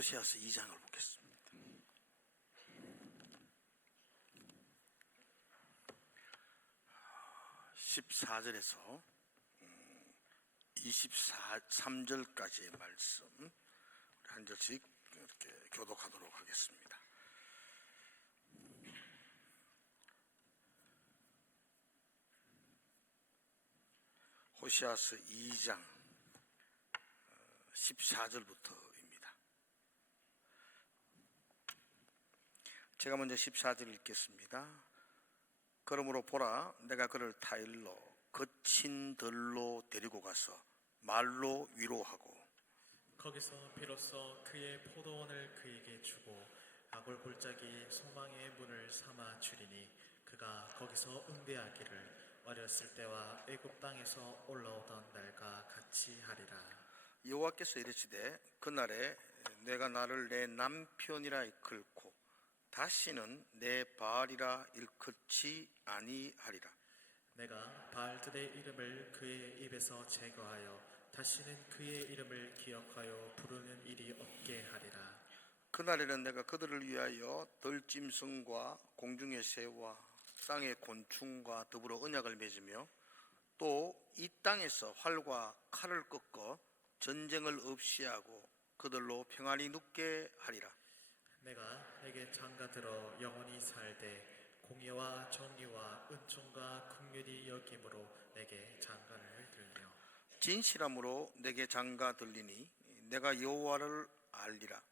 호시아서 2장을 보겠습니다. 14절에서 23절까지의 말씀 한 절씩 이렇게 교독하도록 하겠습니다. 호시아서 2장 14절부터입니다. 제가 먼저 14절 읽겠습니다. 그러므로 보라, 내가 그를 타일로 거친 들로 데리고 가서 말로 위로하고 거기서 비로소 그의 포도원을 그에게 주고 아골 골짜기 소망의 문을 삼아 주리니 그가 거기서 응대하기를 어렸을 때와 애굽 땅에서 올라오던 날과 같이 하리라. 여호와께서 이르시되 그날에 내가 나를 내 남편이라 일컬고 다시는 내 바알이라 일컫지 아니하리라. 내가 바알들의 이름을 그의 입에서 제거하여 다시는 그의 이름을 기억하여 부르는 일이 없게 하리라. 그날에는 내가 그들을 위하여 들짐승과 공중의 새와 땅의 곤충과 더불어 언약을 맺으며 또 이 땅에서 활과 칼을 꺾어 전쟁을 없이 하고 그들로 평안히 눕게 하리라. 내가 내게 장가들어 영원히 살되 공의와 정의와 은총과 긍휼이 여김으로 내게 장가를 들며 진실함으로 내게 장가 들리니 내가 여호와를 알리라.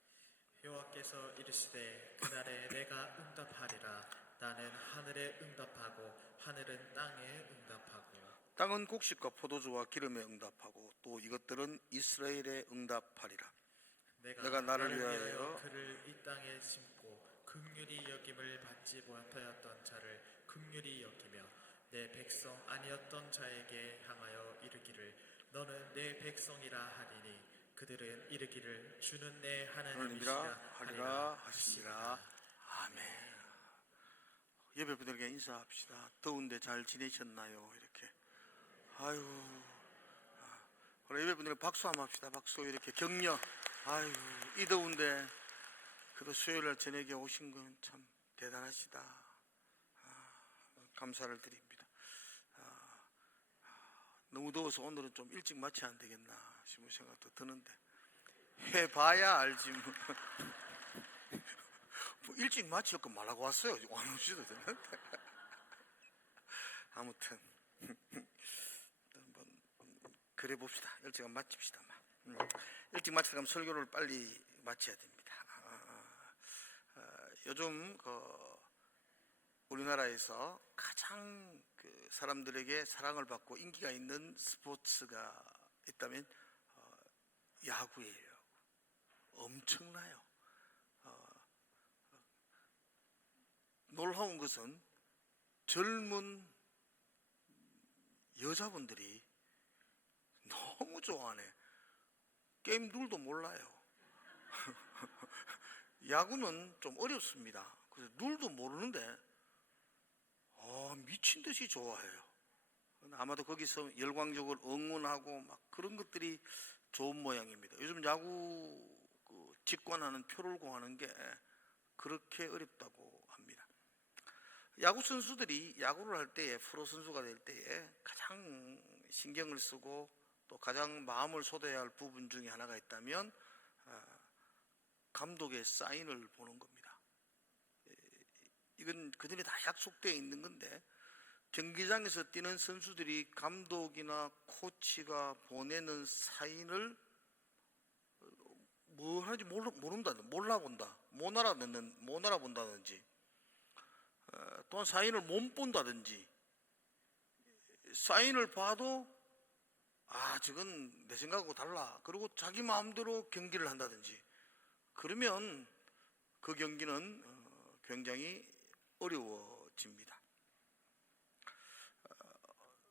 여호와께서 이르시되 그날에 내가 응답하리라. 나는 하늘에 응답하고 하늘은 땅에 응답하고 땅은 곡식과 포도주와 기름에 응답하고 또 이것들은 이스라엘에 응답하리라. 내가 나를 위하여 그를 이 땅에 심고 긍휼히 여김을 받지 못하였던 자를 긍휼히 여기며 내 백성 아니었던 자에게 향하여 이르기를 너는 내 백성이라 하리니 그들은 이르기를 주는 내 하나님이시라 하리라 하시니라. 아멘. 예배분들에게 인사합시다. 더운데 잘 지내셨나요? 이렇게. 아유. 그래, 예배분들에게 박수 한번 합시다. 박수. 이렇게 격려. 아유, 이 더운데 그래도 수요일날 저녁에 오신 건 참 대단하시다. 감사를 드립니다. 너무 더워서 오늘은 좀 일찍 마쳐야 안 되겠나 싶은 생각도 드는데 해봐야 알지 뭐. 뭐 일찍 마칠 거 말하고 왔어요. 안 오시도 되는데. 아무튼 한번 그래 봅시다. 일찍 마칩시다. 일찍 마치려면 설교를 빨리 마쳐야 됩니다. 요즘 우리나라에서 가장 사람들에게 사랑을 받고 인기가 있는 스포츠가 있다면 야구예요. 엄청나요. 놀라운 것은 젊은 여자분들이 너무 좋아하네. 게임 룰도 몰라요. 야구는 좀 어렵습니다. 그래서 룰도 모르는데 미친 듯이 좋아해요. 아마도 거기서 열광적으로 응원하고 막 그런 것들이 좋은 모양입니다. 요즘 야구 직관하는 표를 구하는 게 그렇게 어렵다고 합니다. 야구 선수들이 야구를 할 때에 프로 선수가 될 때에 가장 신경을 쓰고 또 가장 마음을 쏟아야 할 부분 중에 하나가 있다면 감독의 사인을 보는 겁니다. 이건 그들이 다 약속되어 있는 건데 경기장에서 뛰는 선수들이 감독이나 코치가 보내는 사인을 뭐 하는지 못 알아본다든지 또한 사인을 못 본다든지 사인을 봐도 저건 내 생각하고 달라 그리고 자기 마음대로 경기를 한다든지 그러면 그 경기는 굉장히 어려워집니다.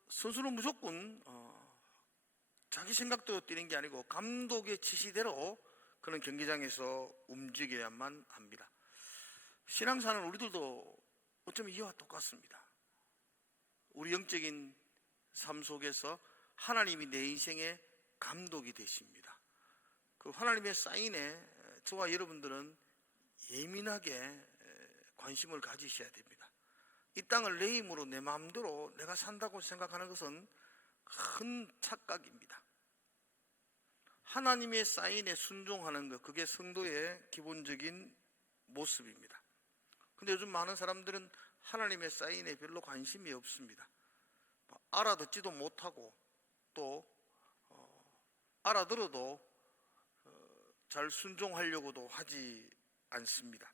선수는 무조건 자기 생각대로 뛰는 게 아니고 감독의 지시대로 그런 경기장에서 움직여야만 합니다. 신앙사는 우리들도 어쩌면 이와 똑같습니다. 우리 영적인 삶 속에서 하나님이 내 인생의 감독이 되십니다. 그 하나님의 사인에 저와 여러분들은 예민하게 관심을 가지셔야 됩니다. 이 땅을 내 힘으로 내 마음대로 내가 산다고 생각하는 것은 큰 착각입니다. 하나님의 사인에 순종하는 것, 그게 성도의 기본적인 모습입니다. 근데 요즘 많은 사람들은 하나님의 사인에 별로 관심이 없습니다. 알아듣지도 못하고 또 알아들어도 잘 순종하려고도 하지 않습니다.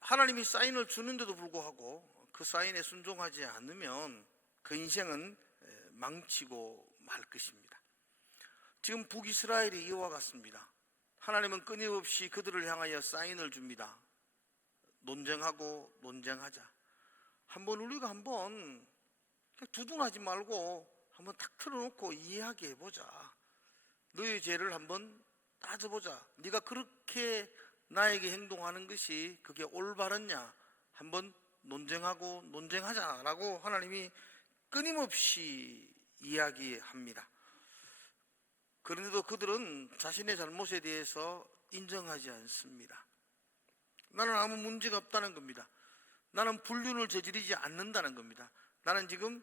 하나님이 사인을 주는데도 불구하고 그 사인에 순종하지 않으면 그 인생은 망치고 말 것입니다. 지금 북이스라엘이 이와 같습니다. 하나님은 끊임없이 그들을 향하여 사인을 줍니다. 논쟁하고 논쟁하자. 우리가 한번 두둔하지 말고 한번 탁 틀어놓고 이야기해 보자. 너의 죄를 한번 따져보자. 네가 그렇게 나에게 행동하는 것이 그게 올바르냐? 한번 논쟁하고 논쟁하자라고 하나님이 끊임없이 이야기합니다. 그런데도 그들은 자신의 잘못에 대해서 인정하지 않습니다. 나는 아무 문제가 없다는 겁니다. 나는 불륜을 저지르지 않는다는 겁니다. 나는 지금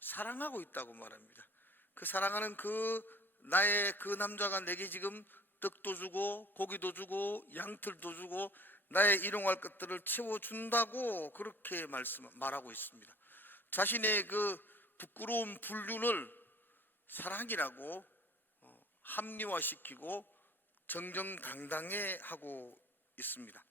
사랑하고 있다고 말합니다. 그 사랑하는 나의 그 남자가 내게 지금 떡도 주고 고기도 주고 양털도 주고 나의 일용할 것들을 채워준다고 그렇게 말하고 있습니다. 자신의 그 부끄러운 불륜을 사랑이라고 합리화시키고 정정당당해 하고 있습니다.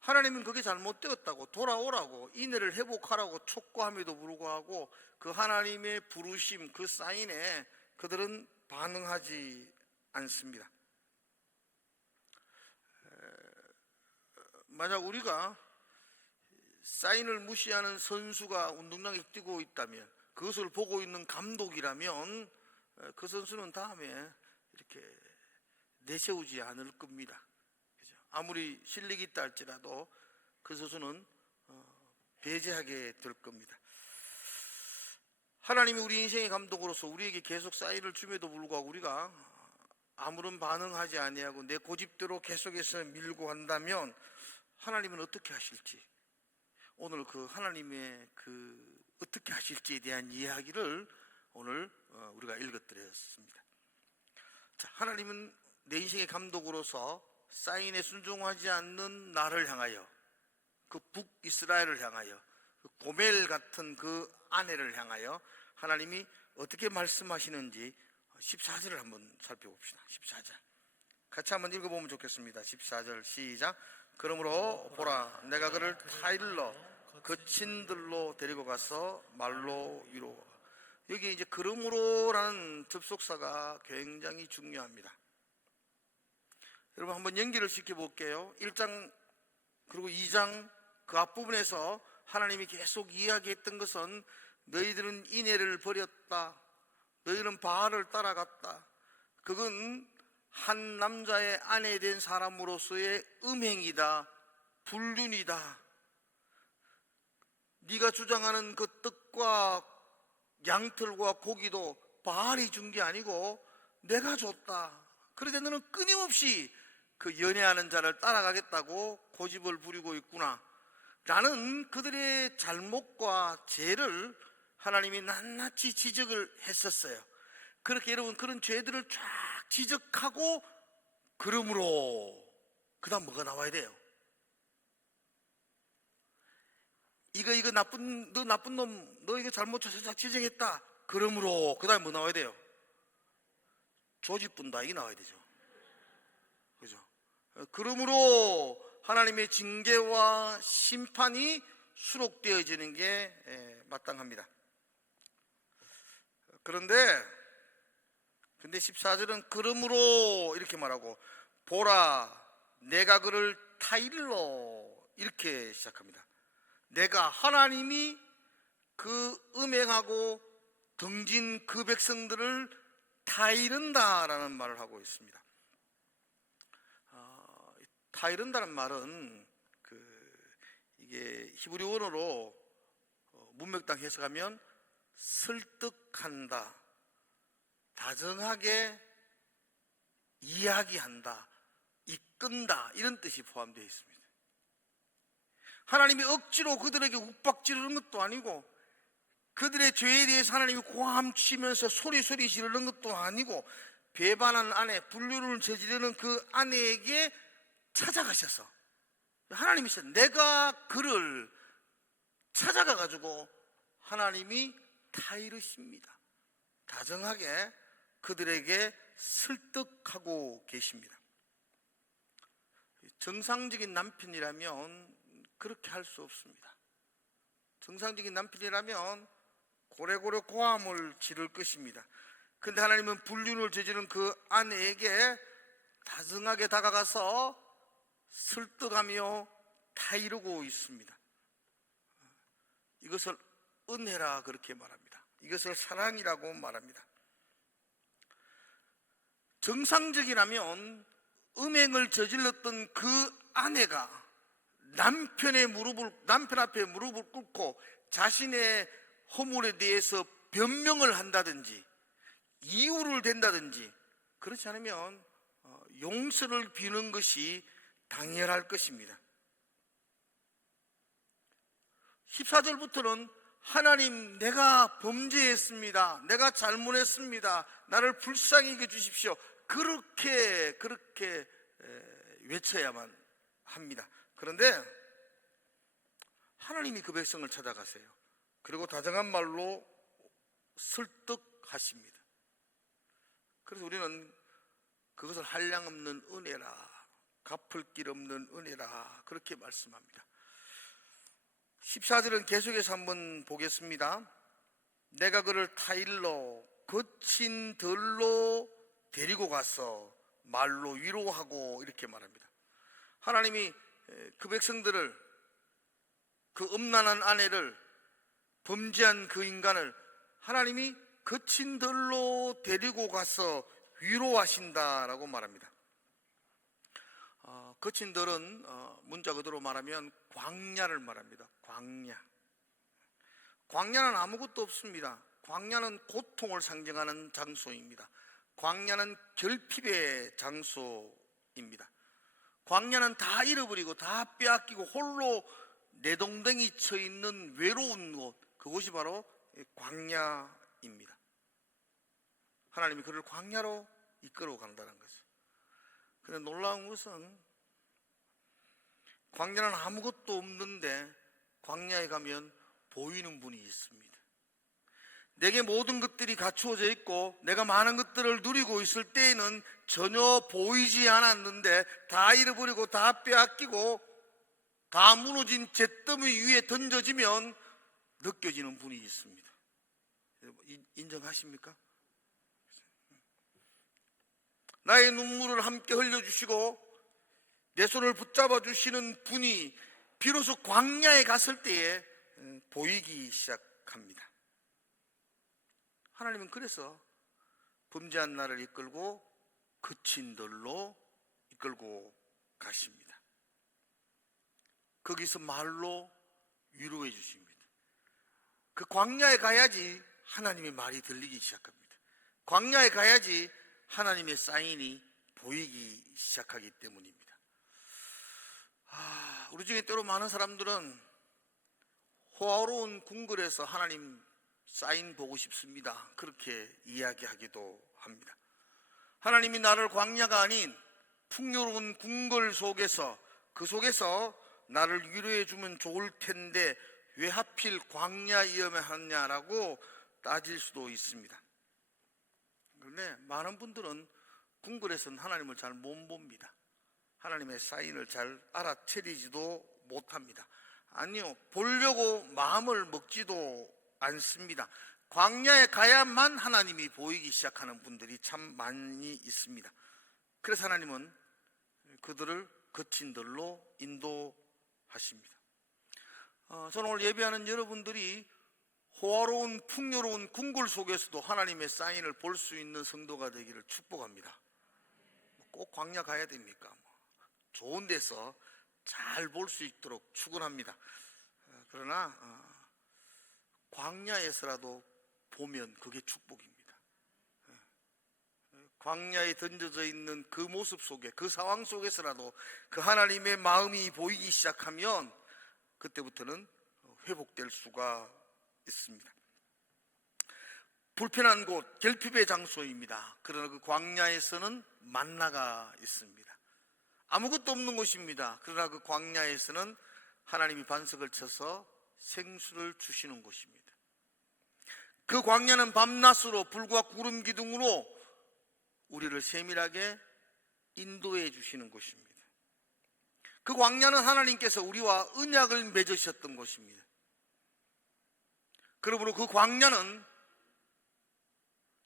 하나님은 그게 잘못되었다고 돌아오라고 인애를 회복하라고 촉구함에도 불구하고 그 하나님의 부르심, 그 사인에 그들은 반응하지 않습니다. 만약 우리가 사인을 무시하는 선수가 운동장에 뛰고 있다면, 그것을 보고 있는 감독이라면 그 선수는 다음에 이렇게 내세우지 않을 겁니다. 아무리 실력이 있다 할지라도 그 선수는 배제하게 될 겁니다. 하나님이 우리 인생의 감독으로서 우리에게 계속 사인을 줌에도 불구하고 우리가 아무런 반응하지 아니하고 내 고집대로 계속해서 밀고 한다면 하나님은 어떻게 하실지, 오늘 그 하나님의 어떻게 하실지에 대한 이야기를 오늘 우리가 읽어드렸습니다. 자, 하나님은 내 인생의 감독으로서 사인에 순종하지 않는 나를 향하여, 그 북이스라엘을 향하여, 그 고멜 같은 그 아내를 향하여 하나님이 어떻게 말씀하시는지 14절을 한번 살펴봅시다. 14절 같이 한번 읽어보면 좋겠습니다. 14절 시작. 그러므로 보라, 내가 그를 타일러 거친 들로 데리고 가서 말로 위로. 여기 이제 그러므로라는 접속사가 굉장히 중요합니다. 여러분 한번 연결을 시켜볼게요. 1장 그리고 2장 그 앞부분에서 하나님이 계속 이야기했던 것은 너희들은 인애를 버렸다, 너희는 바알을 따라갔다, 그건 한 남자의 아내 된 사람으로서의 음행이다, 불륜이다. 네가 주장하는 그 떡과 양털과 고기도 바알이 준 게 아니고 내가 줬다. 그런데 너는 끊임없이 그 연애하는 자를 따라가겠다고 고집을 부리고 있구나 라는 그들의 잘못과 죄를 하나님이 낱낱이 지적을 했었어요. 그렇게 여러분 그런 죄들을 쫙 지적하고 그러므로 그 다음 뭐가 나와야 돼요? 이거 너 나쁜 놈, 너 이거 잘못 지적했다. 그러므로 그 다음 뭐 나와야 돼요? 조집분다, 이게 나와야 되죠. 그죠? 그러므로 하나님의 징계와 심판이 수록되어지는 게 마땅합니다. 그런데 14절은 그러므로 이렇게 말하고, 보라 내가 그를 타일러 이렇게 시작합니다. 내가, 하나님이 그 음행하고 등진 그 백성들을 타이른다라는 말을 하고 있습니다. 타이른다는 말은 이게 히브리 원어로 문맥당 해석하면 설득한다, 다정하게 이야기한다, 이끈다, 이런 뜻이 포함되어 있습니다. 하나님이 억지로 그들에게 욱박지르는 것도 아니고, 그들의 죄에 대해서 하나님이 고함치면서 소리 지르는 것도 아니고, 배반한 아내, 불륜을 저지르는 그 아내에게 찾아가셔서 하나님이 내가 그를 찾아가 가지고 하나님이 타이르십니다. 다정하게 그들에게 설득하고 계십니다. 정상적인 남편이라면 그렇게 할 수 없습니다. 정상적인 남편이라면 고래고래 고함을 지를 것입니다. 근데 하나님은 불륜을 저지른 그 아내에게 다정하게 다가가서 설득하며 타이르고 있습니다. 이것을 은혜라 그렇게 말합니다. 이것을 사랑이라고 말합니다. 정상적이라면 음행을 저질렀던 그 아내가 남편 앞에 무릎을 꿇고 자신의 허물에 대해서 변명을 한다든지 이유를 댄다든지, 그렇지 않으면 용서를 비는 것이 당연할 것입니다. 14절부터는 하나님, 내가 범죄했습니다, 내가 잘못했습니다, 나를 불쌍히 여겨주십시오, 그렇게 외쳐야만 합니다. 그런데 하나님이 그 백성을 찾아가세요. 그리고 다정한 말로 설득하십니다. 그래서 우리는 그것을 한량없는 은혜라, 갚을 길 없는 은혜라 그렇게 말씀합니다. 14절은 계속해서 한번 보겠습니다. 내가 그를 타일러 거친 들로 데리고 가서 말로 위로하고, 이렇게 말합니다. 하나님이 그 백성들을, 그 음란한 아내를, 범죄한 그 인간을 하나님이 거친 들로 데리고 가서 위로하신다라고 말합니다. 거친 들은 문자 그대로 말하면 광야를 말합니다. 광야는 아무것도 없습니다. 광야는 고통을 상징하는 장소입니다. 광야는 결핍의 장소입니다. 광야는 다 잃어버리고 다 빼앗기고 홀로 내동댕이 쳐 있는 외로운 곳, 그곳이 바로 광야입니다. 하나님이 그를 광야로 이끌어 간다는 거죠. 그런데 놀라운 것은 광야는 아무것도 없는데 광야에 가면 보이는 분이 있습니다. 내게 모든 것들이 갖추어져 있고 내가 많은 것들을 누리고 있을 때에는 전혀 보이지 않았는데 다 잃어버리고 다 빼앗기고 다 무너진 잿더미 위에 던져지면 느껴지는 분이 있습니다. 인정하십니까? 나의 눈물을 함께 흘려주시고 내 손을 붙잡아 주시는 분이 비로소 광야에 갔을 때에 보이기 시작합니다. 하나님은 그래서 범죄한 나를 이끌고 거친 들로 이끌고 가십니다. 거기서 말로 위로해 주십니다. 그 광야에 가야지 하나님의 말이 들리기 시작합니다. 광야에 가야지 하나님의 사인이 보이기 시작하기 때문입니다. 우리 중에 때로 많은 사람들은 호화로운 궁궐에서 하나님 사인 보고 싶습니다, 그렇게 이야기하기도 합니다. 하나님이 나를 광야가 아닌 풍요로운 궁궐 속에서, 그 속에서 나를 위로해 주면 좋을 텐데 왜 하필 광야이어야 하냐라고 따질 수도 있습니다. 그런데 많은 분들은 궁궐에서는 하나님을 잘 못 봅니다. 하나님의 사인을 잘 알아채리지도 못합니다. 아니요, 보려고 마음을 먹지도 않습니다. 광야에 가야만 하나님이 보이기 시작하는 분들이 참 많이 있습니다. 그래서 하나님은 그들을 거친 들로 인도하십니다. 저는 오늘 예배하는 여러분들이 호화로운 풍요로운 궁궐 속에서도 하나님의 사인을 볼 수 있는 성도가 되기를 축복합니다. 꼭 광야 가야 됩니까? 좋은 데서 잘 볼 수 있도록 축원합니다. 그러나 광야에서라도 보면 그게 축복입니다. 광야에 던져져 있는 그 모습 속에, 그 상황 속에서라도 그 하나님의 마음이 보이기 시작하면 그때부터는 회복될 수가 있습니다. 불편한 곳, 결핍의 장소입니다. 그러나 그 광야에서는 만나가 있습니다. 아무것도 없는 곳입니다. 그러나 그 광야에서는 하나님이 반석을 쳐서 생수를 주시는 곳입니다. 그 광야는 밤낮으로 불과 구름 기둥으로 우리를 세밀하게 인도해 주시는 곳입니다. 그 광야는 하나님께서 우리와 언약을 맺으셨던 곳입니다. 그러므로 그 광야는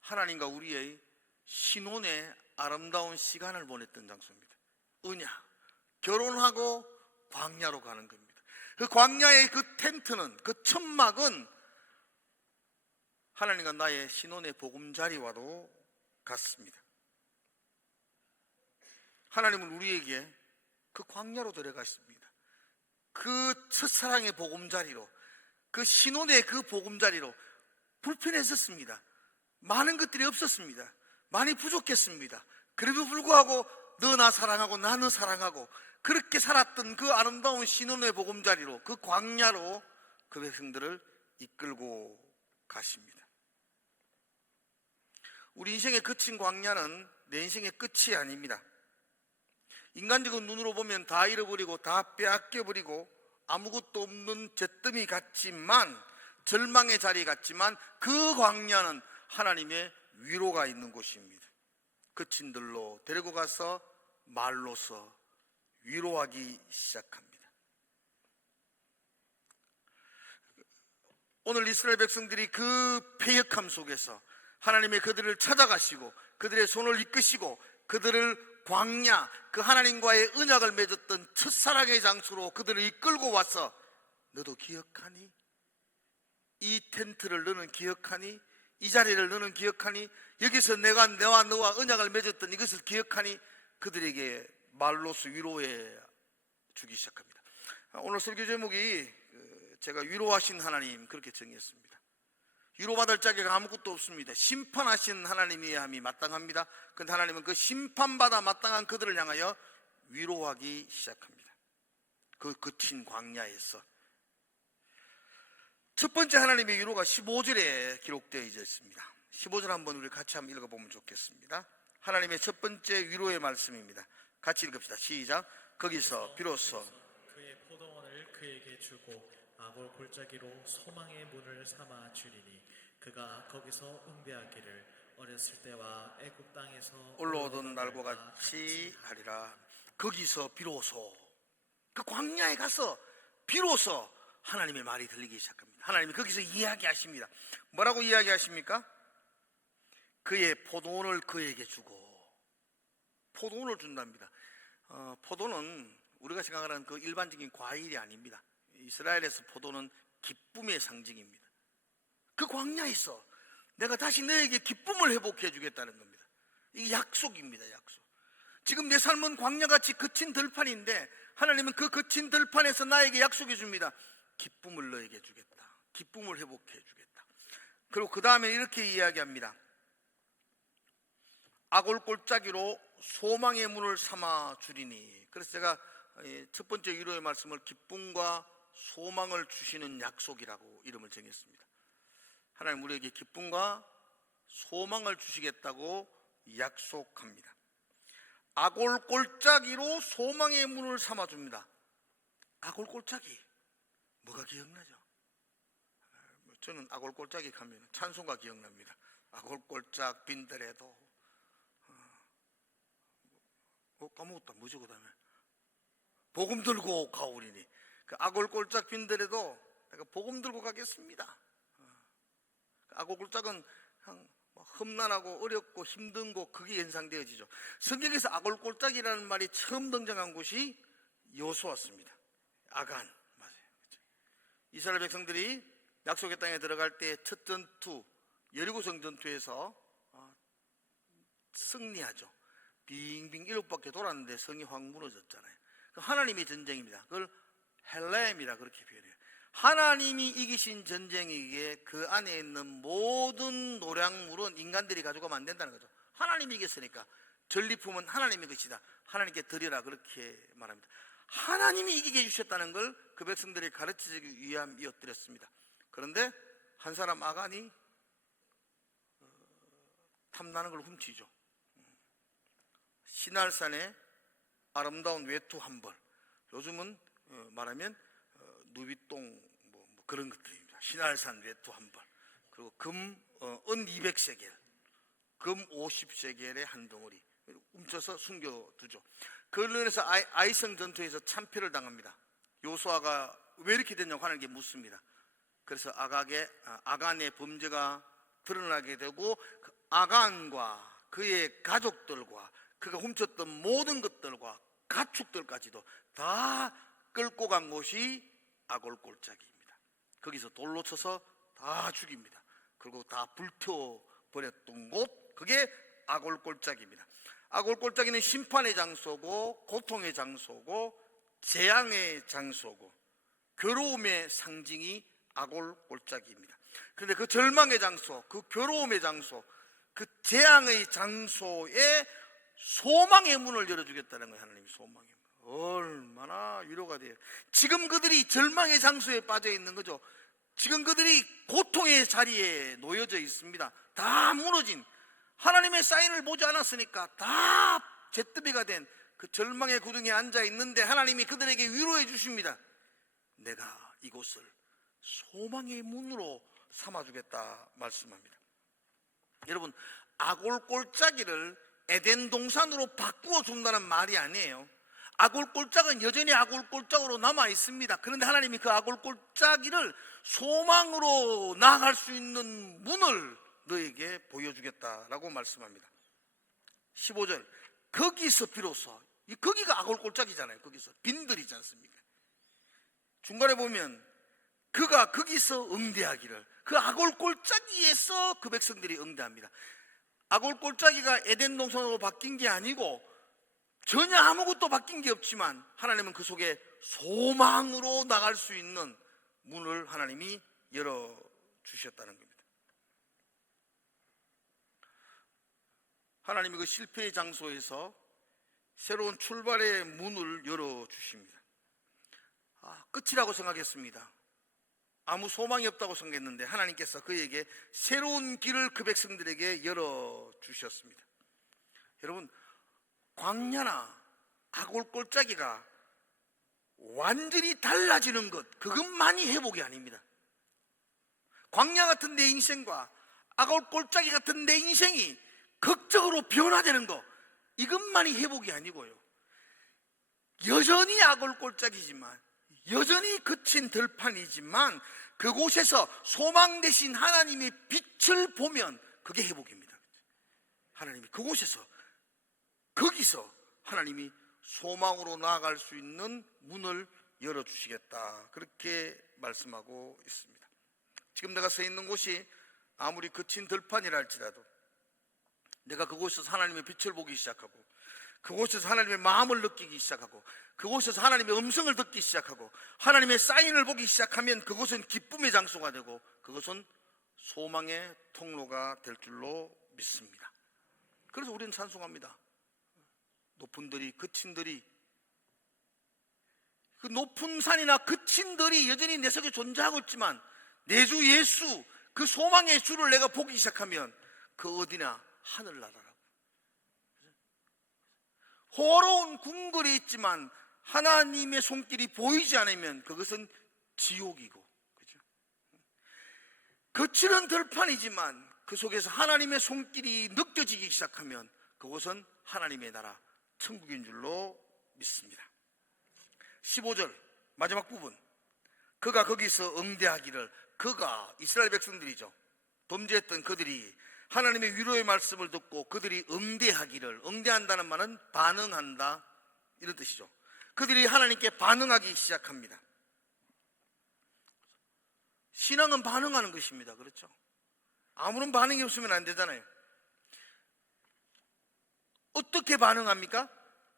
하나님과 우리의 신혼의 아름다운 시간을 보냈던 장소입니다. 언약, 결혼하고 광야로 가는 겁니다. 그 광야의 그 텐트는, 그 천막은 하나님과 나의 신혼의 보금자리와도 같습니다. 하나님은 우리에게 그 광야로 데려가십니다. 그 첫사랑의 보금자리로, 그 신혼의 그 보금자리로. 불편했었습니다. 많은 것들이 없었습니다. 많이 부족했습니다. 그래도 불구하고 너 나 사랑하고 나 너 사랑하고 그렇게 살았던 그 아름다운 신혼의 보금자리로, 그 광야로 그 백성들을 이끌고 가십니다. 우리 인생의 거친 광야는 내 인생의 끝이 아닙니다. 인간적인 눈으로 보면 다 잃어버리고 다 빼앗겨버리고 아무것도 없는 잿더미 같지만, 절망의 자리 같지만, 그 광야는 하나님의 위로가 있는 곳입니다. 거친들로 데리고 가서 말로서 위로하기 시작합니다. 오늘 이스라엘 백성들이 그 패역함 속에서 하나님의 그들을 찾아가시고 그들의 손을 이끄시고 그들을 광야, 그 하나님과의 언약을 맺었던 첫사랑의 장소로 그들을 이끌고 와서 너도 기억하니? 이 텐트를 너는 기억하니? 이 자리를 너는 기억하니? 여기서 내가 너와 언약을 맺었던 이것을 기억하니? 그들에게 말로서 위로해 주기 시작합니다. 오늘 설교 제목이 제가 위로하신 하나님 그렇게 정했습니다. 위로받을 자격 아무것도 없습니다. 심판하신 하나님이야 함이 마땅합니다. 그런데 하나님은 그 심판받아 마땅한 그들을 향하여 위로하기 시작합니다. 그 거친 광야에서. 첫 번째 하나님의 위로가 15절에 기록되어 있습니다. 15절 한번 우리 같이 한번 읽어보면 좋겠습니다. 하나님의 첫 번째 위로의 말씀입니다. 같이 읽읍시다. 시작. 거기서 비로소 그의 포도원을 그에게 주고 아골 골짜기로 소망의 문을 삼아 주리니 그가 거기서 응대하기를 어렸을 때와 애굽 땅에서 올라오던 날과 같이 하리라. 거기서 비로소, 그 광야에 가서 비로소 하나님의 말이 들리기 시작합니다. 하나님이 거기서 이야기하십니다. 뭐라고 이야기하십니까? 그의 포도원을 그에게 주고, 포도원을 준답니다. 포도는 우리가 생각하는 그 일반적인 과일이 아닙니다. 이스라엘에서 포도는 기쁨의 상징입니다. 그 광야에서 내가 다시 너에게 기쁨을 회복해 주겠다는 겁니다. 이게 약속입니다. 약속. 지금 내 삶은 광야같이 거친 들판인데 하나님은 그 거친 들판에서 나에게 약속해 줍니다. 기쁨을 너에게 주겠다. 기쁨을 회복해 주겠다. 그리고 그 다음에 이렇게 이야기합니다. 아골 골짜기로 소망의 문을 삼아 주리니. 그래서 제가 첫 번째 위로의 말씀을 기쁨과 소망을 주시는 약속이라고 이름을 정했습니다. 하나님 우리에게 기쁨과 소망을 주시겠다고 약속합니다. 아골 골짜기로 소망의 문을 삼아 줍니다. 아골 골짜기 뭐가 기억나죠? 저는 아골 골짜기 가면 찬송가 기억납니다. 아골 골짝 빈들에도 까먹었다. 뭐죠 그 다음에? 복음 들고 가오리니. 그 아골 골짝 빈들에도 내가 복음 들고 가겠습니다. 아골 골짝은 험난하고 어렵고 힘든 곳, 그게 연상되어지죠. 성경에서 아골 골짝이라는 말이 처음 등장한 곳이 여호수아입니다. 아간, 맞아요. 이스라엘 백성들이 약속의 땅에 들어갈 때 첫 전투, 여리고성 전투에서 승리하죠. 빙빙 7바퀴 돌았는데 성이 확 무너졌잖아요. 하나님의 전쟁입니다. 그걸 헬렘이라 그렇게 표현해요. 하나님이 이기신 전쟁이기에 그 안에 있는 모든 노량물은 인간들이 가져가면 안 된다는 거죠. 하나님이 이겼으니까 전리품은 하나님의 것이다. 하나님께 드리라 그렇게 말합니다. 하나님이 이기게 해주셨다는 걸 그 백성들이 가르치기 위함이었더랬습니다. 그런데 한 사람 아간이 탐나는 걸 훔치죠. 시날산의 아름다운 외투 한 벌, 요즘은 말하면 누비똥 뭐 그런 것들입니다. 시날산 외투 한 벌, 그리고 은 200세겔, 금 50세겔의 한 덩어리 훔쳐서 숨겨두죠. 그걸로 인해서 아이성 전투에서 참패를 당합니다. 요수아가 왜 이렇게 됐냐고 하나님께 묻습니다. 그래서 아간의 범죄가 드러나게 되고 그 아간과 그의 가족들과 그가 훔쳤던 모든 것들과 가축들까지도 다 끌고 간 곳이 아골골짜기입니다. 거기서 돌로 쳐서 다 죽입니다. 그리고 다 불태워버렸던 곳, 그게 아골골짜기입니다. 아골골짜기는 심판의 장소고 고통의 장소고 재앙의 장소고 괴로움의 상징이 아골골짜기입니다. 그런데 그 절망의 장소, 그 괴로움의 장소, 그 재앙의 장소에 소망의 문을 열어주겠다는 거예요. 하나님이 소망의 문. 얼마나 위로가 돼요. 지금 그들이 절망의 장소에 빠져 있는 거죠. 지금 그들이 고통의 자리에 놓여져 있습니다. 다 무너진, 하나님의 사인을 보지 않았으니까 다 잿더미가 된 그 절망의 구덩이에 앉아 있는데 하나님이 그들에게 위로해 주십니다. 내가 이곳을 소망의 문으로 삼아주겠다 말씀합니다. 여러분, 아골골짜기를 에덴 동산으로 바꾸어 준다는 말이 아니에요. 아골골짜기는 여전히 아골골짜기로 남아 있습니다. 그런데 하나님이 그 아골골짜기를 소망으로 나아갈 수 있는 문을 너에게 보여주겠다라고 말씀합니다. 15절, 거기서 비로소, 거기가 아골골짜기잖아요. 거기서 빈들이지 않습니까? 중간에 보면 그가 거기서 응대하기를, 그 아골골짜기에서 그 백성들이 응대합니다. 아골골짜기가 에덴 동산으로 바뀐 게 아니고 전혀 아무것도 바뀐 게 없지만 하나님은 그 속에 소망으로 나갈 수 있는 문을 하나님이 열어주셨다는 겁니다. 하나님이 그 실패의 장소에서 새로운 출발의 문을 열어주십니다. 끝이라고 생각했습니다. 아무 소망이 없다고 생각했는데 하나님께서 그에게 새로운 길을 그 백성들에게 열어주셨습니다. 여러분, 광야나 아골골짜기가 완전히 달라지는 것, 그것만이 회복이 아닙니다. 광야 같은 내 인생과 아골골짜기 같은 내 인생이 극적으로 변화되는 것, 이것만이 회복이 아니고요, 여전히 아골골짜기지만, 여전히 거친 들판이지만 그곳에서 소망 대신 하나님의 빛을 보면 그게 회복입니다. 하나님이 그곳에서, 거기서 하나님이 소망으로 나아갈 수 있는 문을 열어주시겠다, 그렇게 말씀하고 있습니다. 지금 내가 서 있는 곳이 아무리 거친 들판이라 할지라도 내가 그곳에서 하나님의 빛을 보기 시작하고, 그곳에서 하나님의 마음을 느끼기 시작하고, 그곳에서 하나님의 음성을 듣기 시작하고, 하나님의 사인을 보기 시작하면 그곳은 기쁨의 장소가 되고 그것은 소망의 통로가 될 줄로 믿습니다. 그래서 우리는 찬송합니다. 높은 들이, 거친 들이, 그 높은 산이나 거친 들이 여전히 내 속에 존재하고 있지만 내 주 예수, 그 소망의 주를 내가 보기 시작하면 그 어디나 하늘나라라고. 호로운 궁궐이 있지만 하나님의 손길이 보이지 않으면 그것은 지옥이고, 그죠? 거칠은 들판이지만 그 속에서 하나님의 손길이 느껴지기 시작하면 그것은 하나님의 나라, 천국인 줄로 믿습니다. 15절 마지막 부분, 그가 거기서 응대하기를, 그가 이스라엘 백성들이죠. 범죄했던 그들이 하나님의 위로의 말씀을 듣고 그들이 응대하기를, 응대한다는 말은 반응한다, 이런 뜻이죠. 그들이 하나님께 반응하기 시작합니다. 신앙은 반응하는 것입니다. 그렇죠? 아무런 반응이 없으면 안 되잖아요. 어떻게 반응합니까?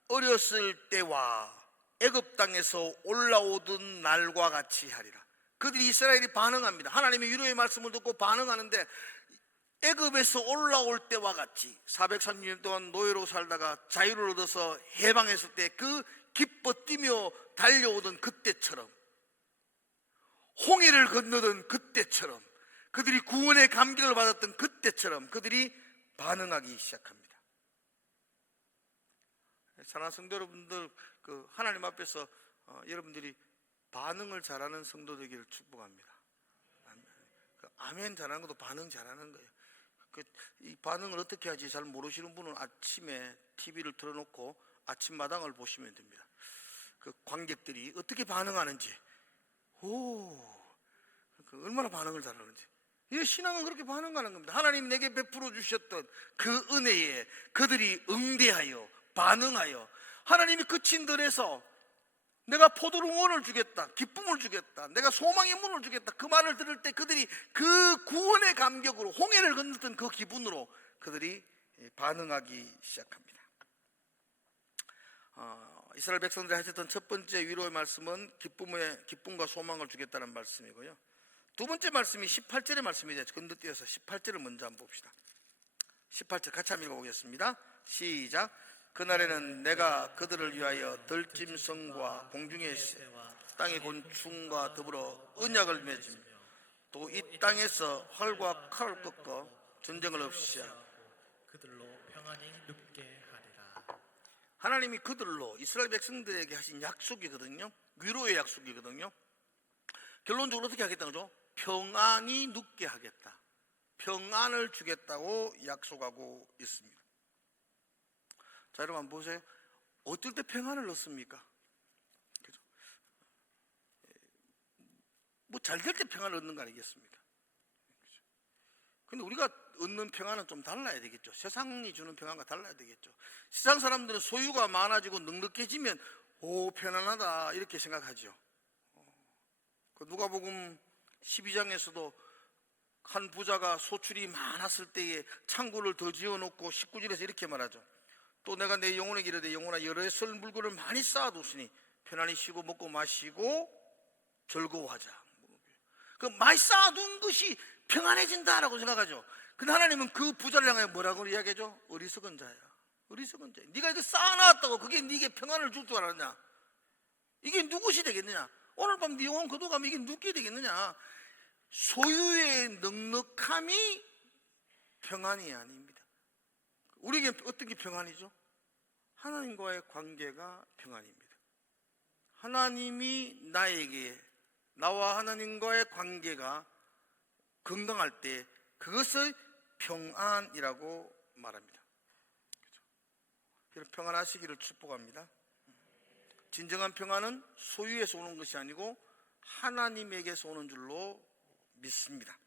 어렸을 때와 애굽 땅에서 올라오던 날과 같이 하리라. 그들이, 이스라엘이 반응합니다. 하나님의 위로의 말씀을 듣고 반응하는데 애굽에서 올라올 때와 같이 430년 동안 노예로 살다가 자유를 얻어서 해방했을 때 그 기뻐 뛰며 달려오던 그때처럼, 홍해를 건너던 그때처럼, 그들이 구원의 감격을 받았던 그때처럼 그들이 반응하기 시작합니다. 사랑하는 성도 여러분들, 하나님 앞에서 여러분들이 반응을 잘하는 성도 되기를 축복합니다. 아멘 잘하는 것도 반응 잘하는 거예요. 이 반응을 어떻게 하지 잘 모르시는 분은 아침에 TV를 틀어놓고 아침마당을 보시면 됩니다. 그 관객들이 어떻게 반응하는지, 얼마나 반응을 잘하는지. 이 신앙은 그렇게 반응하는 겁니다. 하나님 내게 베풀어 주셨던 그 은혜에 그들이 응대하여 반응하여, 하나님이 그친 들에서 내가 포도를 주겠다, 기쁨을 주겠다, 내가 소망의 문을 주겠다, 그 말을 들을 때 그들이 그 구원의 감격으로, 홍해를 건넜던 그 기분으로 그들이 반응하기 시작합니다. 이스라엘 백성들이 하셨던 첫 번째 위로의 말씀은 기쁨과 소망을 주겠다는 말씀이고요. 두 번째 말씀이 18절의 말씀이죠. 건너뛰어서 18절을 먼저 한번 봅시다. 18절 같이 한번 읽어보겠습니다. 시작. 그날에는 내가 그들을 위하여 들짐승과 공중의 새, 땅의 곤충과 더불어 언약을 맺으며 또 이 땅에서 활과 칼을 꺾어 전쟁을 없이 하고 그들로 평안히 눕게 하리라. 하나님이 그들로 이스라엘 백성들에게 하신 약속이거든요. 위로의 약속이거든요. 결론적으로 어떻게 하겠다는 거죠? 평안히 눕게 하겠다, 평안을 주겠다고 약속하고 있습니다. 자, 여러분 한번 보세요. 어떨 때 평안을 얻습니까? 그죠? 뭐 잘 될 때 평안을 얻는 거 아니겠습니까? 그죠? 근데 우리가 얻는 평안은 좀 달라야 되겠죠. 세상이 주는 평안과 달라야 되겠죠. 세상 사람들은 소유가 많아지고 넉넉해지면 편안하다 이렇게 생각하죠. 누가복음 12장에서도 한 부자가 소출이 많았을 때에 창고를 더 지어놓고 19절에서 이렇게 말하죠. 또 내가 내 영혼에게 이르되 영혼아 여러 설 물건을 많이 쌓아두시니 편안히 쉬고 먹고 마시고 즐거워하자. 그 많이 쌓아둔 것이 평안해진다라고 생각하죠. 근데 하나님은 그 부자를 향해 뭐라고 이야기하죠? 어리석은 자야, 어리석은 자야. 네가 이거 쌓아놨다고 그게 네게 평안을 줄 줄 알았냐? 이게 누구시 되겠느냐? 오늘 밤 네 영혼 거둬가면 이게 누게 되겠느냐? 소유의 넉넉함이 평안이 아닙니다. 우리에게 어떤 게 평안이죠? 하나님과의 관계가 평안입니다. 하나님이 나와 하나님과의 관계가 건강할 때 그것을 평안이라고 말합니다. 그렇죠? 평안하시기를 축복합니다. 진정한 평안은 소유에서 오는 것이 아니고 하나님에게서 오는 줄로 믿습니다.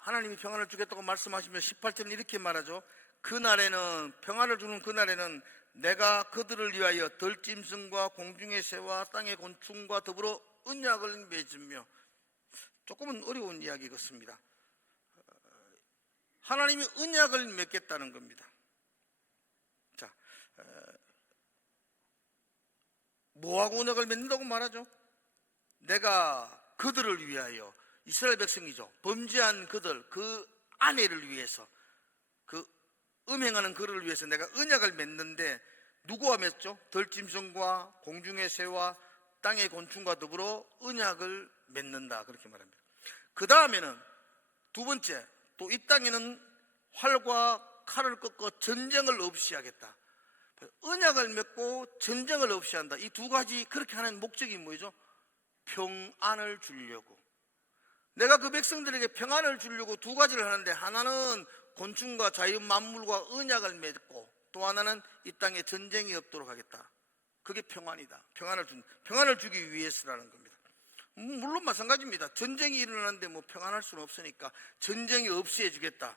하나님이 평안을 주겠다고 말씀하시면 18절은 이렇게 말하죠. 그날에는, 평안을 주는 그날에는 내가 그들을 위하여 들짐승과 공중의 새와 땅의 곤충과 더불어 언약을 맺으며. 조금은 어려운 이야기 같습니다. 하나님이 언약을 맺겠다는 겁니다. 자, 뭐하고 언약을 맺는다고 말하죠? 내가 그들을 위하여, 이스라엘 백성이죠. 범죄한 그들, 그 아내를 위해서, 그 음행하는 그를 위해서 내가 언약을 맺는데 누구와 맺죠? 들짐승과 공중의 새와 땅의 곤충과 더불어 언약을 맺는다, 그렇게 말합니다. 그 다음에는 두 번째, 또 이 땅에는 활과 칼을 꺾어 전쟁을 없이 하겠다. 언약을 맺고 전쟁을 없이 한다. 이 두 가지, 그렇게 하는 목적이 뭐죠? 평안을 주려고. 내가 그 백성들에게 평안을 주려고 두 가지를 하는데, 하나는 곤충과 자연 만물과 언약을 맺고, 또 하나는 이 땅에 전쟁이 없도록 하겠다. 그게 평안이다. 평안을 주기 위해서라는 겁니다. 물론 마찬가지입니다. 전쟁이 일어나는데 뭐 평안할 수는 없으니까 전쟁이 없이 해주겠다.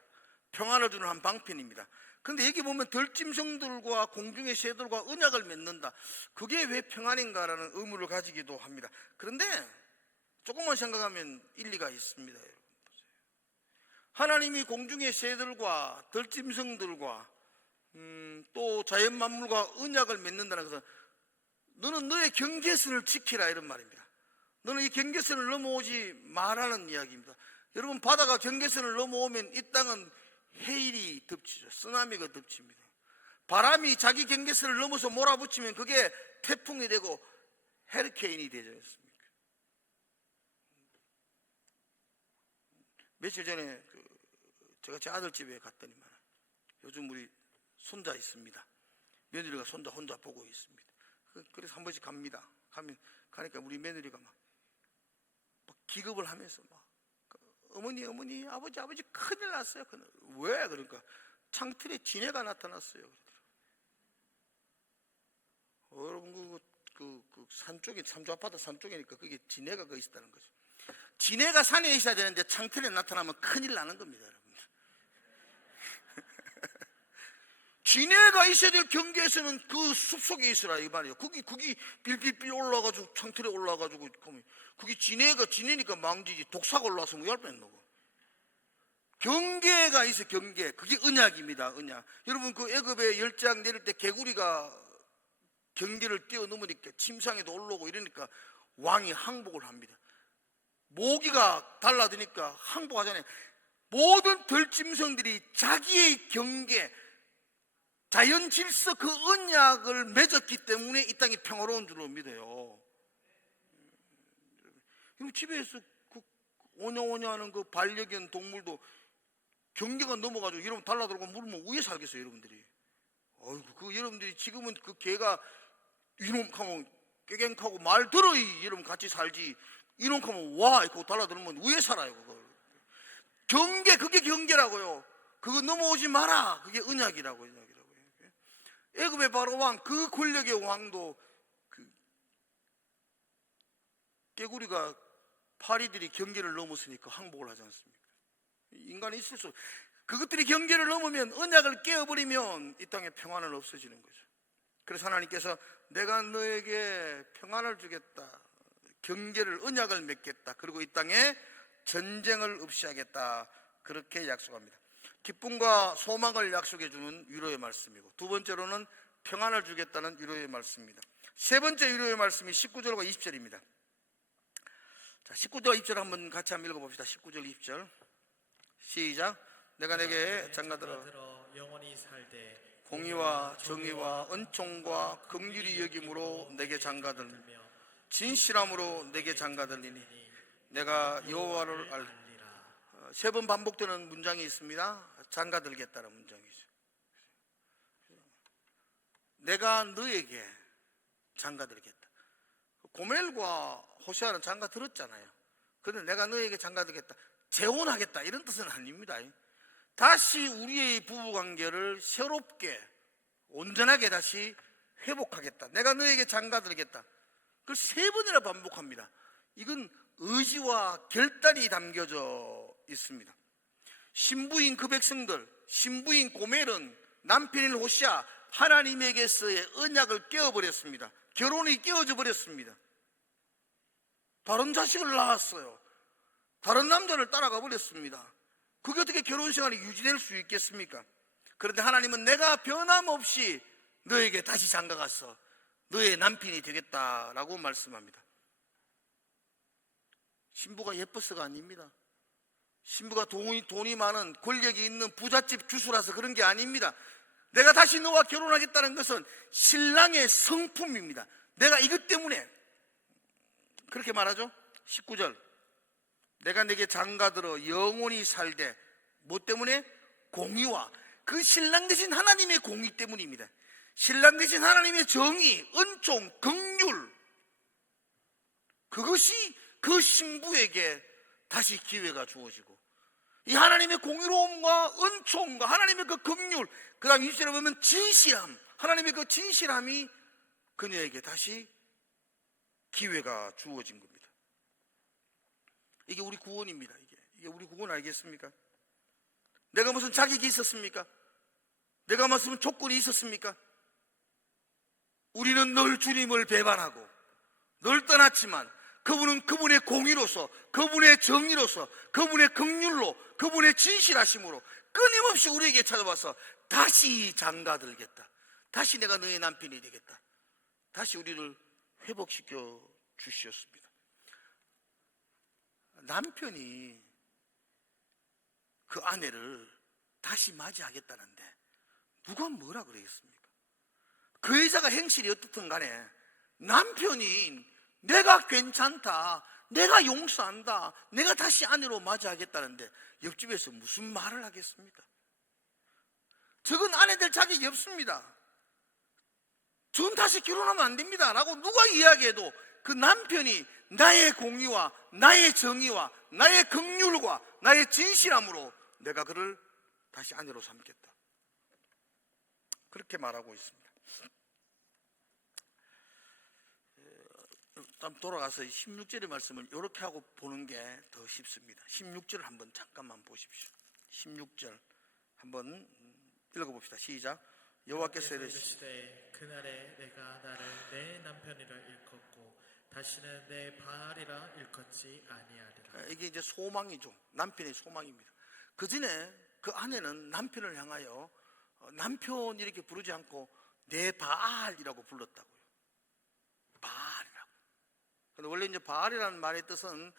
평안을 주는 한 방편입니다. 근데 여기 보면 들짐승들과 공중의 새들과 언약을 맺는다. 그게 왜 평안인가라는 의문을 가지기도 합니다. 그런데 조금만 생각하면 일리가 있습니다. 여러분 보세요. 하나님이 공중의 새들과 들짐승들과 또 자연 만물과 언약을 맺는다는 것은 너는 너의 경계선을 지키라, 이런 말입니다. 너는 이 경계선을 넘어오지 말라는 이야기입니다. 여러분, 바다가 경계선을 넘어오면 이 땅은 해일이 덮치죠. 쓰나미가 덮칩니다. 바람이 자기 경계선을 넘어서 몰아붙이면 그게 태풍이 되고 헤리케인이 되지 않습니까? 며칠 전에 제가 제 아들 집에 갔더니만 요즘 우리 손자 있습니다. 며느리가 손자 혼자 보고 있습니다. 그래서 한 번씩 갑니다. 가니까 우리 며느리가 막 기겁을 하면서 막 어머니, 아버지 큰일 났어요. 왜? 그러니까 창틀에 지네가 나타났어요. 여러분, 산 쪽에, 삼주 아파트 산 쪽이니까 그게 지네가 거 있었다는 거죠. 지네가 산에 있어야 되는데 창틀에 나타나면 큰일 나는 겁니다, 여러분. 지네가 있어야 될 경계에서는 그 숲속에 있으라 이 말이에요. 거기 빌빌빌 올라가지고 창틀에 올라가지고 그게 지네니까 망지지. 독사가 올라와서 뭐 할 뻔했노. 경계가 있어. 경계. 그게 언약입니다. 언약. 여러분, 그 애굽에 열장 내릴 때 개구리가 경계를 뛰어넘으니까 침상에도 올라오고 이러니까 왕이 항복을 합니다. 모기가 달라드니까 항복하잖아요. 모든 들짐승들이 자기의 경계, 자연 질서, 그 언약을 맺었기 때문에 이 땅이 평화로운 줄로 믿어요. 집에서 오냐오냐 하는 그 반려견 동물도 경계가 넘어가지고 여러분 달라들고 물으면 위에 살겠어요, 여러분들이. 어이구, 여러분들이 지금은 그 개가 이놈하면 깨갱하고 말 들어, 여러분 같이 살지. 이놈하면 와, 그거 달라들면 위에 살아요, 그걸. 경계, 그게 경계라고요. 그거 넘어오지 마라. 그게 언약이라고요. 애굽의 바로 왕, 그 권력의 왕도 개구리가 파리들이 경계를 넘었으니까 항복을 하지 않습니까? 인간이 있을 수, 그것들이 경계를 넘으면, 언약을 깨어버리면 이 땅에 평안은 없어지는 거죠. 그래서 하나님께서 내가 너에게 평안을 주겠다, 경계를, 언약을 맺겠다, 그리고 이 땅에 전쟁을 없이 하겠다, 그렇게 약속합니다. 기쁨과 소망을 약속해 주는 위로의 말씀이고, 두 번째로는 평안을 주겠다는 위로의 말씀입니다. 세 번째 위로의 말씀이 19절과 20절입니다. 자, 19절 20절 한번 같이 한번 읽어봅시다. 19절 20절 시작. 내가 내게 장가들어 영원히 살되 공의와 정의와 은총과 긍휼히 여김으로 내게 장가들며 진실함으로 내게 장가들리니 내가 여호와를 알리라. 세 번 반복되는 문장이 있습니다. 장가들겠다는 문장이죠. 내가 너에게 장가들겠다. 고멜과 호세아는 장가들었잖아요. 그런데 내가 너에게 장가들겠다, 재혼하겠다, 이런 뜻은 아닙니다. 다시 우리의 부부관계를 새롭게 온전하게 다시 회복하겠다. 내가 너에게 장가들겠다. 그걸 세 번이나 반복합니다. 이건 의지와 결단이 담겨져 있습니다. 신부인 그 백성들, 신부인 고멜은 남편인 호시아, 하나님에게서의 언약을 깨어버렸습니다. 결혼이 깨어져 버렸습니다. 다른 자식을 낳았어요. 다른 남자를 따라가 버렸습니다. 그게 어떻게 결혼 생활이 유지될 수 있겠습니까? 그런데 하나님은 내가 변함없이 너에게 다시 장가가서 너의 남편이 되겠다라고 말씀합니다. 신부가 예뻐서가 아닙니다. 신부가 돈이 많은 권력이 있는 부잣집 주수라서 그런 게 아닙니다. 내가 다시 너와 결혼하겠다는 것은 신랑의 성품입니다. 내가 이것 때문에 그렇게 말하죠. 19절 내가 내게 장가들어 영원히 살되, 뭐 때문에? 공의와, 그 신랑 되신 하나님의 공의 때문입니다. 신랑 되신 하나님의 정의, 은총, 긍휼, 그것이 그 신부에게 다시 기회가 주어지고, 이 하나님의 공의로움과 은총과 하나님의 그 긍휼, 그 다음 20절에 보면 진실함, 하나님의 그 진실함이 그녀에게 다시 기회가 주어진 겁니다. 이게 우리 구원입니다. 이게 우리 구원 알겠습니까? 내가 무슨 자격이 있었습니까? 내가 무슨 조건이 있었습니까? 우리는 늘 주님을 배반하고 늘 떠났지만 그분은 그분의 공의로서, 그분의 정의로서, 그분의 긍휼로, 그분의 진실하심으로 끊임없이 우리에게 찾아와서 다시 장가들겠다, 다시 내가 너의 남편이 되겠다, 다시 우리를 회복시켜 주셨습니다. 남편이 그 아내를 다시 맞이하겠다는데 누가 뭐라 그러겠습니까? 그 여자가 행실이 어떻든 간에 남편이 내가 괜찮다, 내가 용서한다, 내가 다시 아내로 맞이하겠다는데 옆집에서 무슨 말을 하겠습니까? 저건 아내들 자격이 없습니다. 전 다시 결혼하면 안 됩니다 라고 누가 이야기해도 그 남편이 나의 공의와 나의 정의와 나의 긍휼과 나의 진실함으로 내가 그를 다시 아내로 삼겠다, 그렇게 말하고 있습니다. 다음 돌아가서 16절의 말씀을 이렇게 하고 보는 게 더 쉽습니다. 16절을 한번 잠깐만 보십시오. 16절 한번 읽어봅시다. 시작. 여호와께서 이르시되 그날에 내가 나를 내 남편이라 일컫고 다시는 내 바알이라 일컫지 아니하리라. 이게 이제 소망이죠. 남편의 소망입니다. 그 전에 그 아내는 남편을 향하여 남편 이렇게 부르지 않고 내 바알이라고 불렀다고요. 바알이라고. 근데 원래 이제 바알이라는 말의 뜻은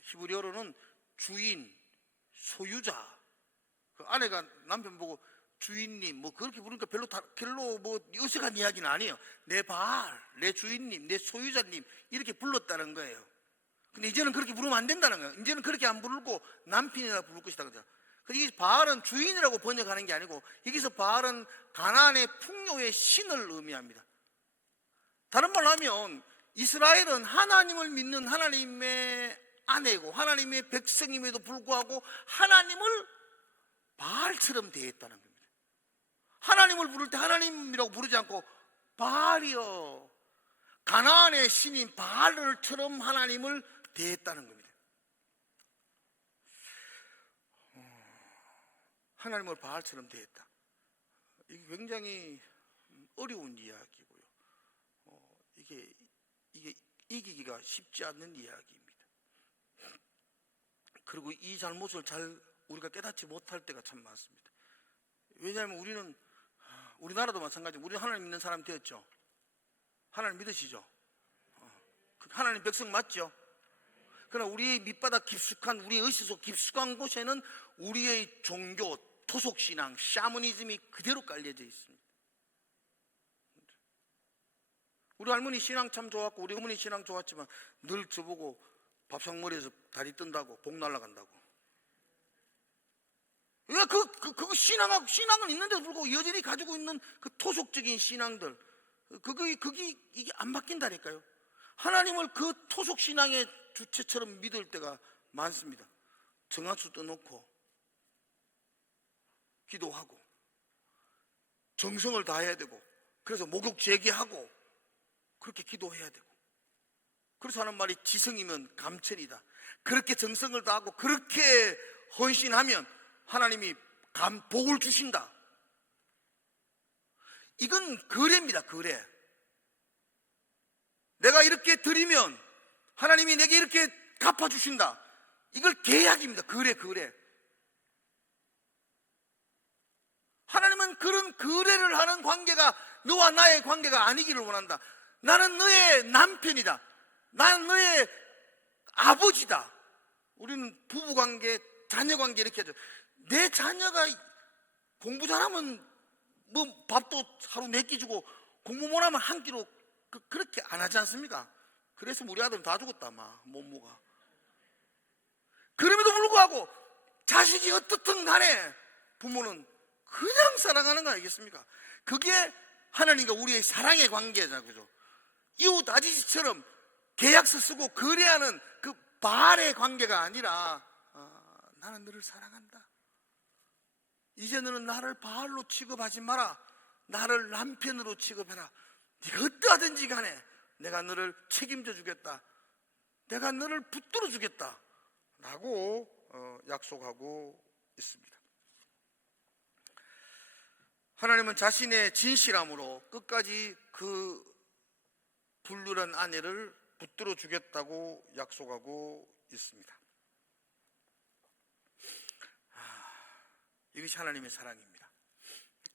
히브리어로는 주인, 소유자. 그 아내가 남편 보고 주인님 뭐 그렇게 부르니까 별로 뭐 어색한 이야기는 아니에요. 내 바알, 내 주인님, 내 소유자님 이렇게 불렀다는 거예요. 근데 이제는 그렇게 부르면 안 된다는 거예요. 이제는 그렇게 안 부르고 남편이라 부를 것이다. 그죠? 이 바알은 주인이라고 번역하는 게 아니고 여기서 바알은 가나안의 풍요의 신을 의미합니다. 다른 말로 하면 이스라엘은 하나님을 믿는 하나님의 아내고 하나님의 백성임에도 불구하고 하나님을 바알처럼 대했다는 겁니다. 하나님을 부를 때 하나님이라고 부르지 않고 바알이여, 가나안의 신인 바알처럼 하나님을 대했다는 겁니다. 하나님을 바알처럼 대했다. 이게 굉장히 어려운 이야기고요. 이게 이기기가 쉽지 않는 이야기입니다. 그리고 이 잘못을 잘 우리가 깨닫지 못할 때가 참 많습니다. 왜냐하면 우리나라도 마찬가지고 우리 하나님 믿는 사람 되었죠. 하나님 믿으시죠? 하나님 백성 맞죠? 그러나 우리의 밑바닥 깊숙한, 우리의 의식 속 깊숙한 곳에는 우리의 종교, 토속신앙, 샤머니즘이 그대로 깔려져 있습니다. 우리 할머니 신앙 참 좋았고 우리 어머니 신앙 좋았지만 늘 저보고 밥상머리에서 다리 뜬다고, 복 날아간다고. 왜 그 신앙은 있는데도 불구하고 여전히 가지고 있는 그 토속적인 신앙들, 이게 안 바뀐다니까요. 하나님을 그 토속 신앙의 주체처럼 믿을 때가 많습니다. 정학수 떠놓고 기도하고 정성을 다해야 되고, 그래서 목욕 재개하고 그렇게 기도해야 되고, 그래서 하는 말이 지성이면 감천이다. 그렇게 정성을 다하고 그렇게 헌신하면 하나님이 복을 주신다. 이건 거래입니다. 거래. 내가 이렇게 드리면 하나님이 내게 이렇게 갚아주신다. 이걸 계약입니다. 거래. 하나님은 그런 거래를 하는 관계가 너와 나의 관계가 아니기를 원한다. 나는 너의 남편이다. 나는 너의 아버지다. 우리는 부부관계, 자녀관계 이렇게 하죠. 내 자녀가 공부 잘하면 뭐 밥도 하루 4끼 주고 공부 못하면 한 끼로 그렇게 안 하지 않습니까? 그래서 우리 아들은 다 죽었다 몸무가. 그럼에도 불구하고 자식이 어떻든 간에 부모는 그냥 사랑하는 거 아니겠습니까? 그게 하나님과 우리의 사랑의 관계잖아요. 그죠? 이웃 아저씨처럼 계약서 쓰고 거래하는 그 바알의 관계가 아니라 나는 너를 사랑한다. 이제 너는 나를 바알로 취급하지 마라. 나를 남편으로 취급해라. 네가 어떠하든지 간에 내가 너를 책임져 주겠다. 내가 너를 붙들어 주겠다 라고 약속하고 있습니다. 하나님은 자신의 진실함으로 끝까지 그 불륜한 아내를 붙들어 주겠다고 약속하고 있습니다. 이것이 하나님의 사랑입니다.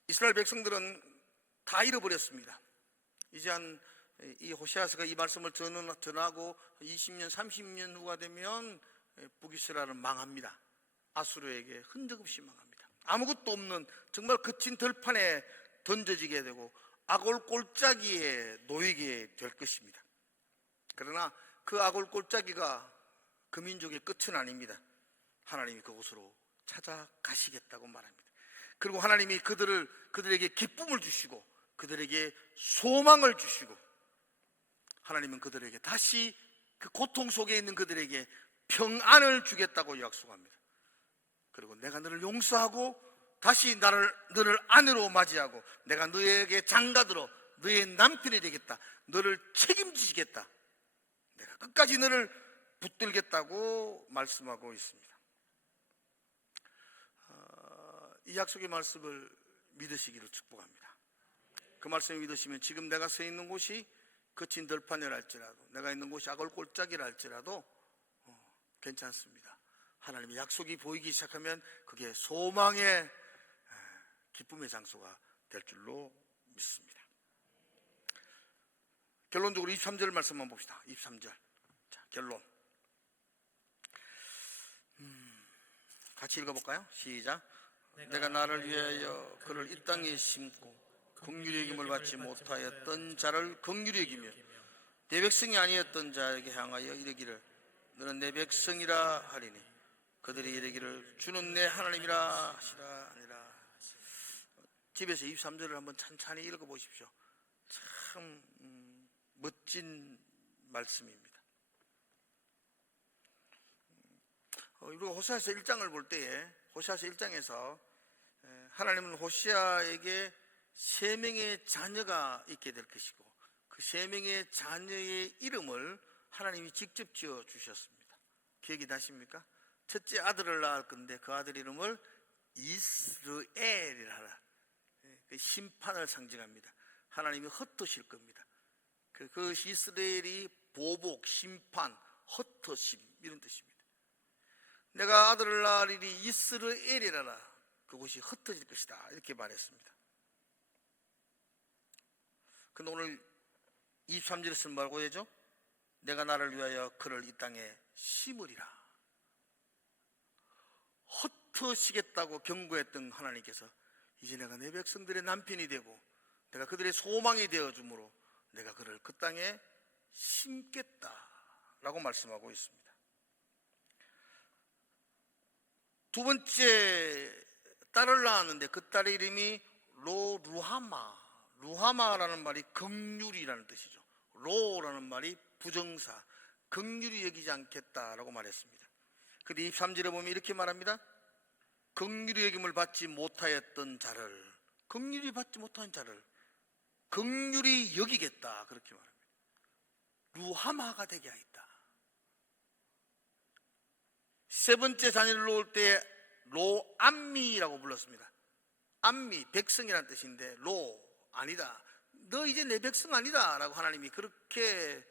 이스라엘 백성들은 다 잃어버렸습니다. 이제 이 호세아서가 이 말씀을 전하고 20년, 30년 후가 되면 북이스라엘은 망합니다. 아수르에게 흔적 없이 망합니다. 아무것도 없는 정말 거친 들판에 던져지게 되고 아골 골짜기에 놓이게 될 것입니다. 그러나 그 아골 골짜기가 그 민족의 끝은 아닙니다. 하나님이 그곳으로 찾아가시겠다고 말합니다. 그리고 하나님이 그들에게 기쁨을 주시고 그들에게 소망을 주시고 하나님은 그들에게 다시 그 고통 속에 있는 그들에게 평안을 주겠다고 약속합니다. 그리고 내가 너를 용서하고 다시 너를 아내로 맞이하고 내가 너에게 장가들어 너의 남편이 되겠다. 너를 책임지겠다. 내가 끝까지 너를 붙들겠다고 말씀하고 있습니다. 이 약속의 말씀을 믿으시기를 축복합니다. 그 말씀을 믿으시면 지금 내가 서 있는 곳이 거친 들판이라 할지라도 내가 있는 곳이 아골 골짜기라 할지라도 괜찮습니다. 하나님의 약속이 보이기 시작하면 그게 소망의 기쁨의 장소가 될 줄로 믿습니다. 결론적으로 23절 말씀만 봅시다. 23절. 자, 결론. 같이 읽어볼까요? 시작. 내가 나를 위하여 그를 이 땅에 심고 긍휼히 여김을 받지 못하였던 자를 긍휼히 여기며 내 백성이 아니었던 자에게 향하여 이르기를 너는 내 백성이라 하리니 그들이 이르기를 주는 내 하나님이라 하시라 아니라. 집에서 23절을 한번 찬찬히 읽어보십시오. 참 멋진 말씀입니다. 우리가 호세아서 1장을 볼 때에 호세아서 1장에서 하나님은 호세아에게 3명의 자녀가 있게 될 것이고 그 3명의 자녀의 이름을 하나님이 직접 지어 주셨습니다. 기억이 나십니까? 첫째 아들을 낳을 건데 그 아들 이름을 이스라엘이라 하라. 그 심판을 상징합니다. 하나님이 흩으실 겁니다. 그 이스라엘이 보복, 심판, 흩으심 이런 뜻입니다. 내가 아들을 낳으리니 이스라엘이라라. 그곳이 흩어질 것이다 이렇게 말했습니다. 근데 오늘 23절에서 뭐라고 하죠? 내가 나를 위하여 그를 이 땅에 심으리라. 흩으시겠다고 경고했던 하나님께서 이제 내가 내 백성들의 남편이 되고 내가 그들의 소망이 되어주므로 내가 그를 그 땅에 심겠다라고 말씀하고 있습니다. 두 번째 딸을 낳았는데 그 딸의 이름이 루하마라는 말이 긍휼이라는 뜻이죠. 로라는 말이 부정사, 긍휼히 여기지 않겠다라고 말했습니다. 근데 23절에 보면 이렇게 말합니다. 긍휼히 여김을 받지 못하였던 자를, 긍휼히 받지 못한 자를 긍휼히 여기겠다 그렇게 말합니다. 루하마가 되게 하였다. 세 번째 자녀를 놓을 때 로암미라고 불렀습니다. 암미, 백성이라는 뜻인데 로, 아니다. 너 이제 내 백성 아니다 라고 하나님이 그렇게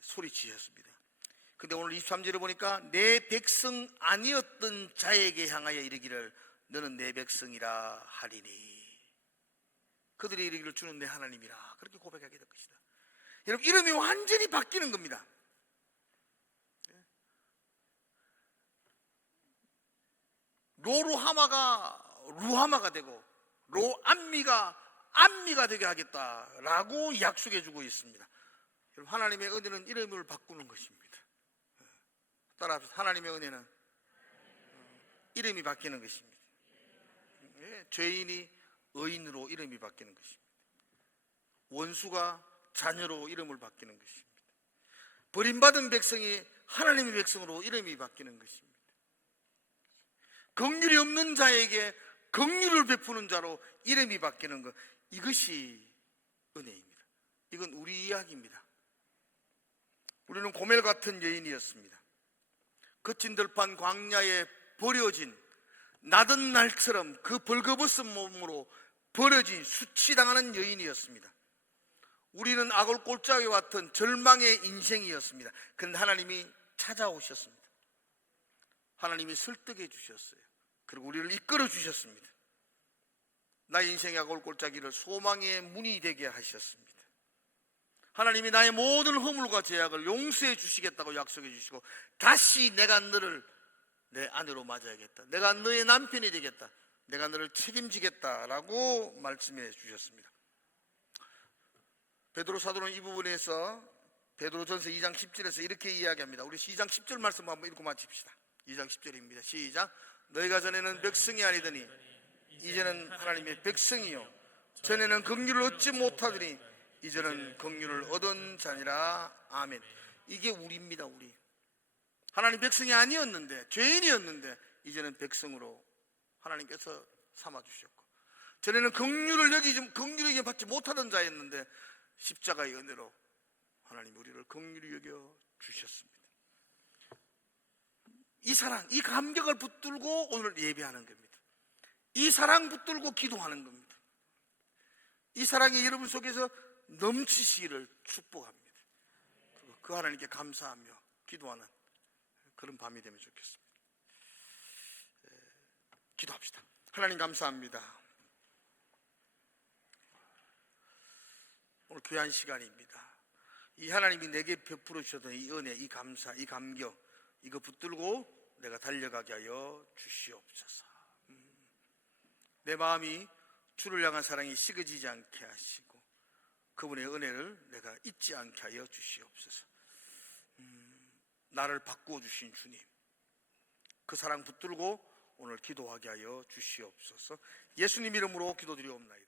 소리치셨습니다. 근데 오늘 23절에 보니까 내 백성 아니었던 자에게 향하여 이르기를 너는 내 백성이라 하리니 그들이 이르기를 주는 내 하나님이라 그렇게 고백하게 될 것이다. 여러분 이름이 완전히 바뀌는 겁니다. 루하마가 되고 로암미가 암미가 되게 하겠다라고 약속해 주고 있습니다. 여러분 하나님의 은혜는 이름을 바꾸는 것입니다. 따라합시다. 하나님의 은혜는 이름이 바뀌는 것입니다. 죄인이 의인으로 이름이 바뀌는 것입니다. 원수가 자녀로 이름을 바뀌는 것입니다. 버림받은 백성이 하나님의 백성으로 이름이 바뀌는 것입니다. 긍휼이 없는 자에게 긍휼을 베푸는 자로 이름이 바뀌는 것, 이것이 은혜입니다. 이건 우리 이야기입니다. 우리는 고멜 같은 여인이었습니다. 거친 들판 광야에 버려진 나던 날처럼 그 벌거벗은 몸으로 버려진 수치당하는 여인이었습니다. 우리는 아골 골짜기와 같은 절망의 인생이었습니다. 그런데 하나님이 찾아오셨습니다. 하나님이 설득해 주셨어요. 그리고 우리를 이끌어 주셨습니다. 나의 인생의 아골 골짜기를 소망의 문이 되게 하셨습니다. 하나님이 나의 모든 허물과 죄악을 용서해 주시겠다고 약속해 주시고, 다시 내가 너를 내 아내로 맞아야겠다, 내가 너의 남편이 되겠다, 내가 너를 책임지겠다라고 말씀해 주셨습니다. 베드로 사도는 이 부분에서 베드로전서 2장 10절에서 이렇게 이야기합니다. 우리 2장 10절 말씀 한번 읽고 마칩시다. 2장 10절입니다. 시작. 너희가 전에는 백성이 아니더니 이제는 하나님의 백성이요, 전에는 긍휼을 얻지 못하더니 이제는 긍휼을 얻은 자니라. 아멘. 이게 우리입니다. 우리 하나님 백성이 아니었는데, 죄인이었는데 이제는 백성으로 하나님께서 삼아주셨고, 전에는 긍휼을 받지 못하던 자였는데 십자가의 은혜로 하나님 우리를 긍휼히 여겨 주셨습니다. 이 사랑, 이 감격을 붙들고 오늘 예배하는 겁니다. 이 사랑 붙들고 기도하는 겁니다. 이 사랑이 여러분 속에서 넘치시기를 축복합니다. 그리고 그 하나님께 감사하며 기도하는 그런 밤이 되면 좋겠습니다. 기도합시다. 하나님 감사합니다. 오늘 귀한 시간입니다. 이 하나님이 내게 베풀어 주셨던 이 은혜, 이 감사, 이 감격, 이거 붙들고 내가 달려가게 하여 주시옵소서. 내 마음이 주를 향한 사랑이 식어지지 않게 하시고 그분의 은혜를 내가 잊지 않게 하여 주시옵소서. 나를 바꾸어 주신 주님, 그 사랑 붙들고 오늘 기도하게 하여 주시옵소서. 예수님 이름으로 기도드리옵나이다.